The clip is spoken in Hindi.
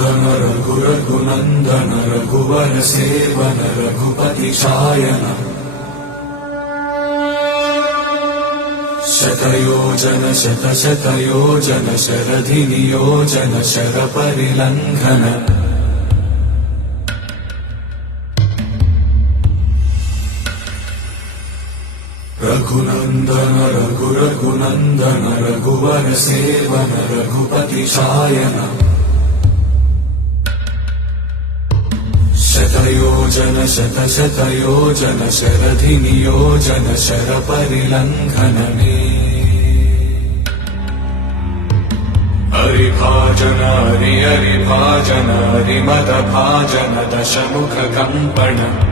रघुनन्दन रघुरघुनन्दन रघुवर सेवन रघुपति शायन शतयोजन शतशतयोजन शरधिनियोजन शरपरिलङ्घन रघुनन्दन रघुरघुनन्दन रघुवर सेवन रघुपति शायन शतयोजन शतशतयोजन शरधिनियोजन शरपरिलङ्घन मे हरिभाजन हरिभाजन हरिमदभाजन दशमुख कम्पण